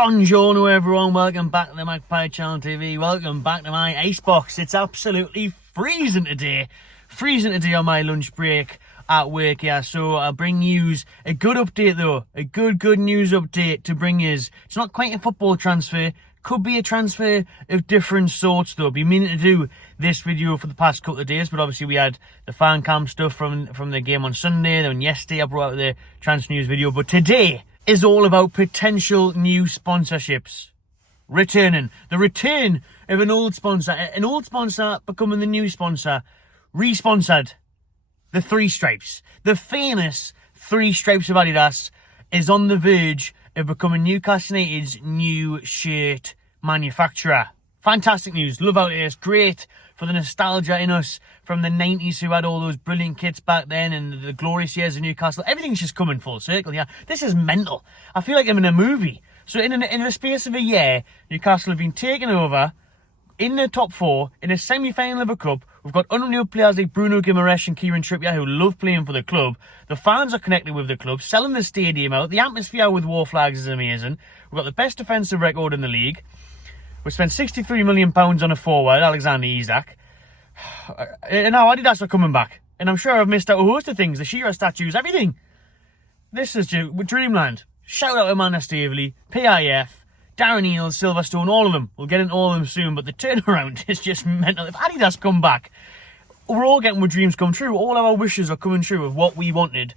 Buongiorno everyone, welcome back to the Magpie Channel TV, welcome back to my icebox. It's absolutely freezing today on my lunch break at work, yeah, so I'll bring you a good update though, a good news update to bring you. It's not quite a football transfer, could be a transfer of different sorts though. I've been meaning to do this video for the past couple of days, but obviously we had the fan camp stuff from the game on Sunday, then yesterday I brought out the transfer news video, but today is all about potential new sponsorships. The return of an old sponsor becoming the new sponsor, re-sponsored. The three stripes, the famous three stripes of Adidas, is on the verge of becoming Newcastle United's new shirt manufacturer. Fantastic news, love how it is, great for the nostalgia in us from the 90s who had all those brilliant kits back then and the glorious years of Newcastle. Everything's just coming full circle, yeah. This is mental. I feel like I'm in a movie. So in the space of a year, Newcastle have been taken over in the top four, in a semi-final of a cup. We've got unreal players like Bruno Guimaraes and Kieran Trippier who love playing for the club. The fans are connected with the club, selling the stadium out. The atmosphere with war flags is amazing. We've got the best defensive record in the league. We spent £63 million on a forward, Alexander Isak. And now Adidas are coming back. And I'm sure I've missed out a host of things. The Shearer statues, everything. This is dreamland. Shout out to Amanda Staveley, PIF, Darren Eales, Silverstone, all of them. We'll get into all of them soon, but the turnaround is just mental. If Adidas come back, we're all getting our dreams come true. All of our wishes are coming true of what we wanted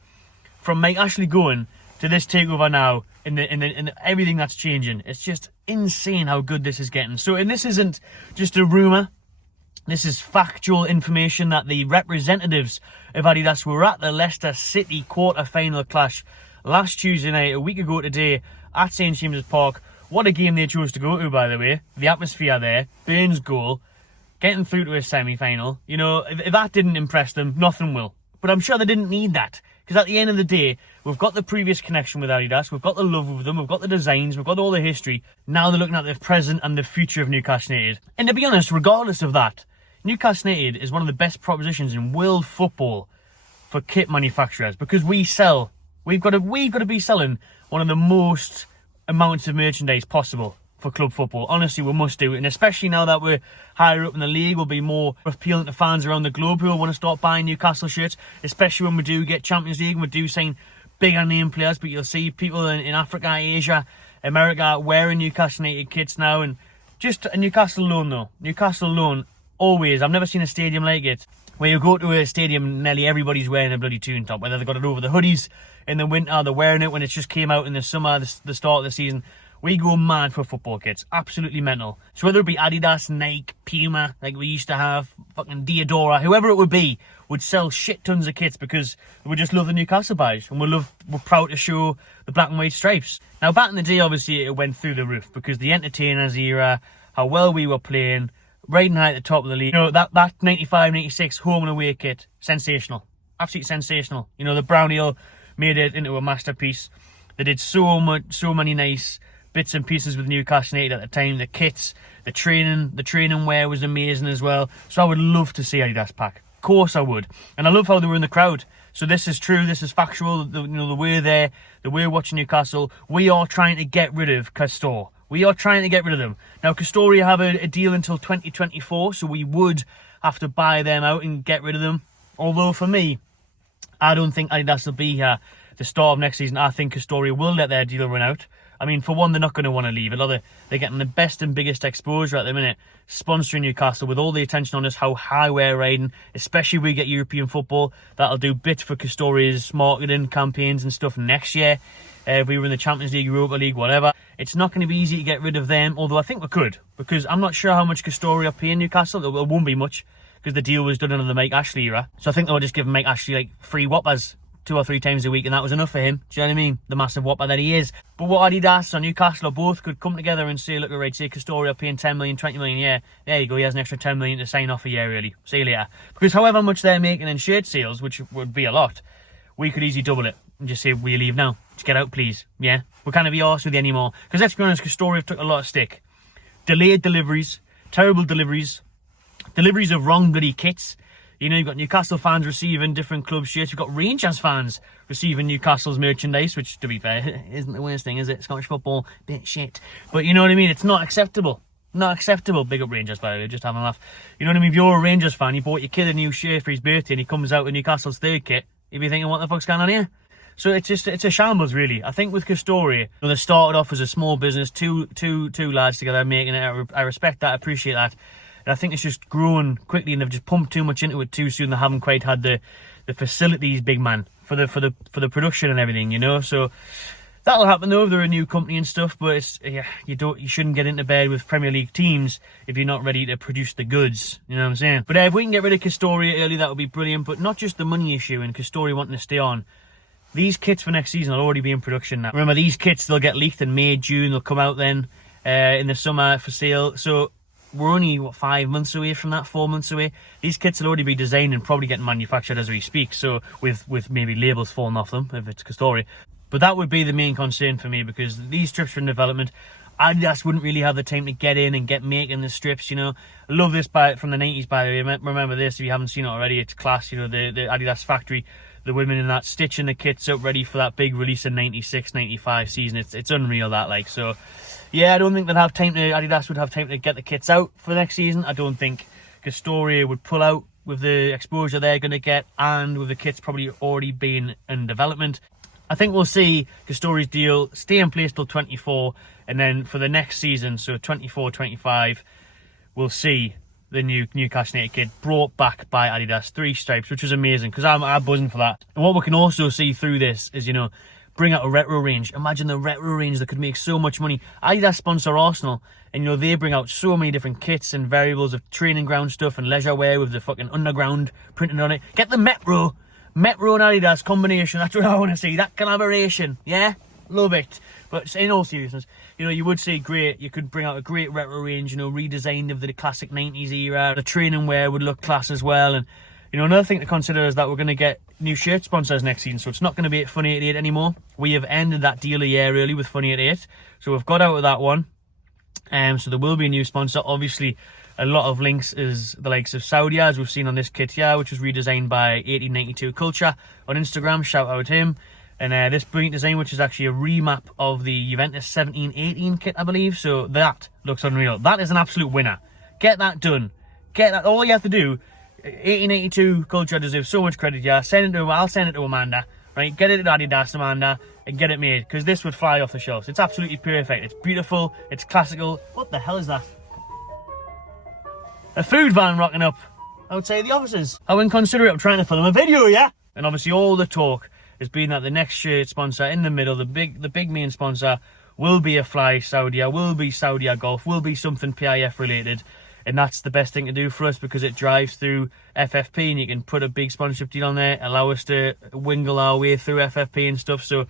from Mike Ashley going to this takeover now, in everything that's changing. It's just insane how good this is getting. So, and this isn't just a rumour. This is factual information that the representatives of Adidas were at the Leicester City quarter-final clash last Tuesday night, a week ago today, at St James's Park. What a game they chose to go to, by the way. The atmosphere there, Burns' goal, getting through to a semi-final. You know, if that didn't impress them, nothing will. But I'm sure they didn't need that. Because at the end of the day, we've got the previous connection with Adidas, we've got the love of them, we've got the designs, we've got all the history. Now they're looking at the present and the future of Newcastle United. And to be honest, regardless of that, Newcastle United is one of the best propositions in world football for kit manufacturers, because we sell. We've got to be selling one of the most amounts of merchandise possible for club football. Honestly, we must do it, and especially now that we're higher up in the league, we'll be more appealing to fans around the globe who will want to start buying Newcastle shirts, especially when we do get Champions League and we do sign bigger name players. But you'll see people in Africa, Asia, America wearing Newcastle United kits now. And just a Newcastle alone though, Newcastle alone, always, I've never seen a stadium like it, where you go to a stadium, nearly everybody's wearing a bloody tune top, whether they've got it over the hoodies in the winter, they're wearing it when it's just came out in the summer, the start of the season. We go mad for football kits, absolutely mental. So whether it be Adidas, Nike, Puma, like we used to have, fucking Diadora, whoever it would be, would sell shit tons of kits because we just love the Newcastle badge, and we're proud to show the black and white stripes. Now back in the day, obviously it went through the roof because the entertainers era, how well we were playing, riding high at the top of the league. You know, that 95-96 home and away kit, sensational, absolutely sensational. You know, the Brown Ale made it into a masterpiece. They did so many nice bits and pieces with Newcastle United at the time. The kits, the training wear was amazing as well. So I would love to see Adidas pack. Of course I would. And I love how they were in the crowd. So this is true, this is factual. The way there, the way watching Newcastle, we are trying to get rid of Castore. We are trying to get rid of them. Now, Castore have a deal until 2024, so we would have to buy them out and get rid of them. Although, for me, I don't think Adidas will be here the start of next season. I think Castore will let their deal run out. I mean, for one, they're not going to want to leave it. They're getting the best and biggest exposure at the minute, sponsoring Newcastle with all the attention on us, how high we're riding, especially if we get European football. That'll do bits for Castore's marketing campaigns and stuff next year. If we were in the Champions League, Europa League, whatever. It's not going to be easy to get rid of them, although I think we could, because I'm not sure how much Castore are paying Newcastle. It won't be much, because the deal was done under the Mike Ashley era. So I think they'll just give Mike Ashley like free whoppers 2 or 3 times a week, and that was enough for him. Do you know what I mean? The massive whopper that he is. But what Adidas or Newcastle or both could come together and say, look, right, say Castore are paying 10 million, 20 million a year. There you go, he has an extra 10 million to sign off a year, really. See you later. Because however much they're making in shirt sales, which would be a lot, we could easily double it and just say, will you leave now? Just get out, please. Yeah? We can't be arsed with you anymore. Because let's be honest, Castore have took a lot of stick. Delayed deliveries, terrible deliveries of wrong bloody kits. You know, you've got Newcastle fans receiving different club shirts. You've got Rangers fans receiving Newcastle's merchandise, which, to be fair, isn't the worst thing, is it? Scottish football, bit shit. But you know what I mean? It's not acceptable. Not acceptable. Big up Rangers, by the way, just having a laugh. You know what I mean? If you're a Rangers fan, you bought your kid a new shirt for his birthday and he comes out with Newcastle's third kit, you'd be thinking, what the fuck's going on here? So it's a shambles, really. I think with Custore, you know, they started off as a small business, two lads together making it. I respect that, I appreciate that. And I think it's just growing quickly, and they've just pumped too much into it too soon. They haven't quite had the facilities, big man, for the production and everything, you know. So that'll happen though if they're a new company and stuff. But it's, yeah, you shouldn't get into bed with Premier League teams if you're not ready to produce the goods. You know what I'm saying? But if we can get rid of Custore early, that would be brilliant. But not just the money issue and Custore wanting to stay on. These kits for next season will already be in production now. Remember, these kits, they'll get leaked in May, June. They'll come out then in the summer for sale. So we're only, 5 months away from that, 4 months away. These kits will already be designed and probably getting manufactured as we speak. So with maybe labels falling off them if it's Custore. But that would be the main concern for me, because these strips are in development. Adidas wouldn't really have the time to get in and get making the strips, you know. I love this from the 90s, by the way. Remember this if you haven't seen it already. It's class, you know, the Adidas factory. The women in that stitching the kits up ready for that big release in 96, 95 season. It's unreal, that, like. So yeah, I don't think Adidas would have time to get the kits out for next season. I don't think Custore would pull out with the exposure they're going to get, and with the kits probably already being in development. I think we'll see Custore's deal stay in place till 24, and then for the next season, so 24-25, we'll see the new Newcastle United kit brought back by Adidas, 3 stripes, which is amazing, because I'm buzzing for that. And what we can also see through this is, you know, bring out a retro range. Imagine the retro range that could make so much money. Adidas sponsor Arsenal, and you know, they bring out so many different kits and variables of training ground stuff and leisure wear with the fucking underground printed on it. Get the Metro and Adidas combination. That's what I want to see, that collaboration. Yeah, love it. But in all seriousness, you know, you would say great. You could bring out a great retro range, you know, redesigned of the classic 90s era. The training wear would look class as well. And, you know, another thing to consider is that we're going to get new shirt sponsors next season. So it's not going to be at Fun 88 anymore. We have ended that deal a year early with Fun 88. So we've got out of that one. So there will be a new sponsor. Obviously, a lot of links is the likes of Saudia, as we've seen on this kit here, which was redesigned by 1892 Culture on Instagram. Shout out to him. And this brilliant design, which is actually a remap of the Juventus 17-18 kit, I believe. So that looks unreal. That is an absolute winner. Get that done. Get that. All you have to do, 1882 Culture deserves so much credit here. I'll send it to Amanda. Right? Get it at Adidas, Amanda, and get it made. Because this would fly off the shelves. It's absolutely perfect. It's beautiful. It's classical. What the hell is that? A food van rocking up outside the offices. I wouldn't consider it. I'm trying to film a video, yeah? And obviously all the talk has been that the next shirt sponsor in the middle, the big main sponsor, will be a Fly Saudia, will be Saudia Golf, will be something PIF related. And that's the best thing to do for us, because it drives through FFP and you can put a big sponsorship deal on there, allow us to wingle our way through FFP and stuff. So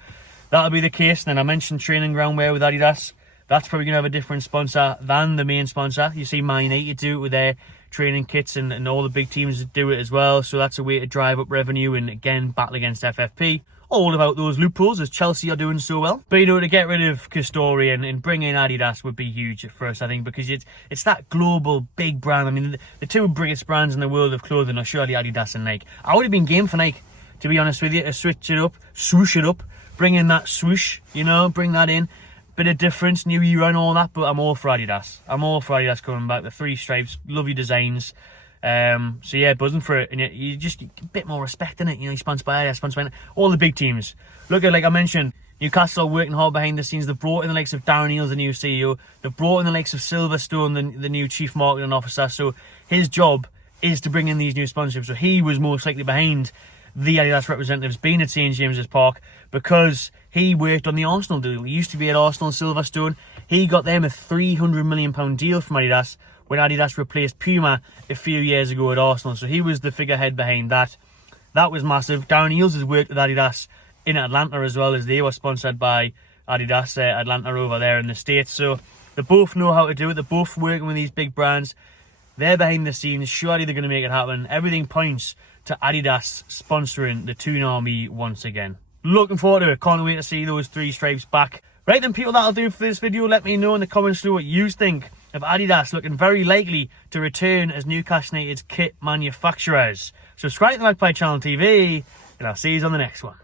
that'll be the case. And then I mentioned training ground wear with Adidas. That's probably going to have a different sponsor than the main sponsor. You see Man United do it with their training kits, and all the big teams do it as well. So that's a way to drive up revenue and, again, battle against FFP. All about those loopholes, as Chelsea are doing so well. But, you know, to get rid of Custore and bring in Adidas would be huge for us, I think, because it's that global big brand. I mean, the two biggest brands in the world of clothing are surely Adidas and Nike. I would have been game for Nike, to be honest with you, to switch it up, swoosh it up, bring in that swoosh, you know, bring that in. Bit of difference, new era and all that, but I'm all for Adidas. I'm all for Adidas coming back. The 3 stripes, lovely designs. So yeah, buzzing for it. And you just a bit more respect in it. You know, you're sponsored by Adidas, sponsored by all the big teams. Look at, like I mentioned, Newcastle working hard behind the scenes. They've brought in the likes of Darren Eales, the new CEO. They've brought in the likes of Silverstone, the new chief marketing officer. So his job is to bring in these new sponsorships. So he was most likely behind the Adidas representatives being at St James's Park, because he worked on the Arsenal deal. He used to be at Arsenal and Silverstone. He got them a £300 million deal from Adidas when Adidas replaced Puma a few years ago at Arsenal. So he was the figurehead behind that. That was massive. Darren Eales has worked with Adidas in Atlanta as well, as they were sponsored by Adidas Atlanta over there in the States. So they both know how to do it. They're both working with these big brands. They're behind the scenes. Surely they're going to make it happen. Everything points to Adidas sponsoring the Toon Army once again. Looking forward to it. Can't wait to see those 3 stripes back. Right then, people, that'll do for this video. Let me know in the comments below what you think of Adidas looking very likely to return as Newcastle United's kit manufacturers. Subscribe to the Magpie Channel TV, and I'll see you on the next one.